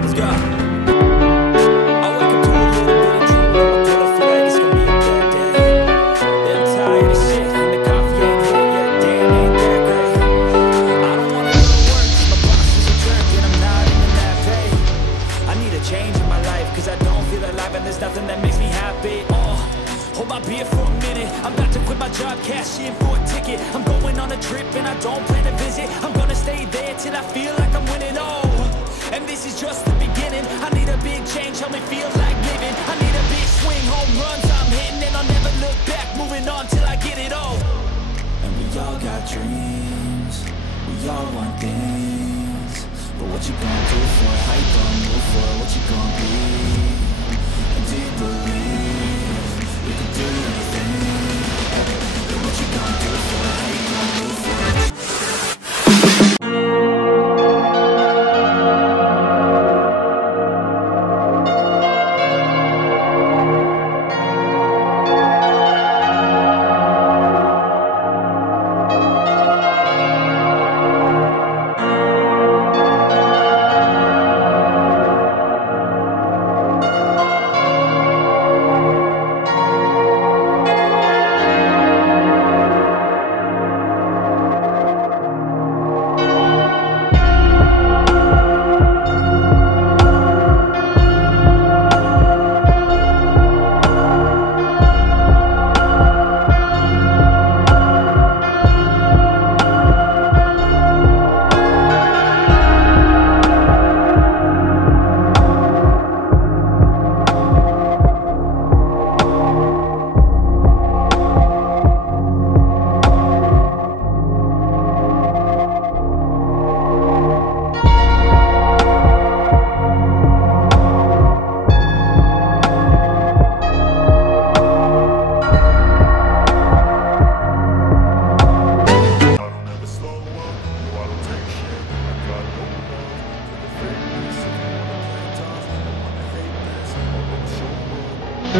Let's go. I wake up to a little bit of drool on my pillow, feel like it's gonna be a bad day. Yeah, I'm tired of shit, and the coffee ain't hit yet, damn, ain't that great. I don't wanna go to work, 'cause my boss is a jerk, and I'm not even that pay. I need a change in my life, 'cause I don't feel alive, and there's nothing that makes me happy. Hold my beer for a minute. I'm about to quit my job, cash in for a ticket. I'm going on a trip and I don't plan to visit. I'm gonna stay there till I feel like I'm winning. Oh, and this is just the beginning. I need a big change, help me feel like living. I need a big swing, home runs I'm hitting, and I'll never look back, moving on till I get it all. And we all got dreams, we all want things, but what you gonna do for it? How you gonna move for it? What you gonna be? And do you believe you can do anything?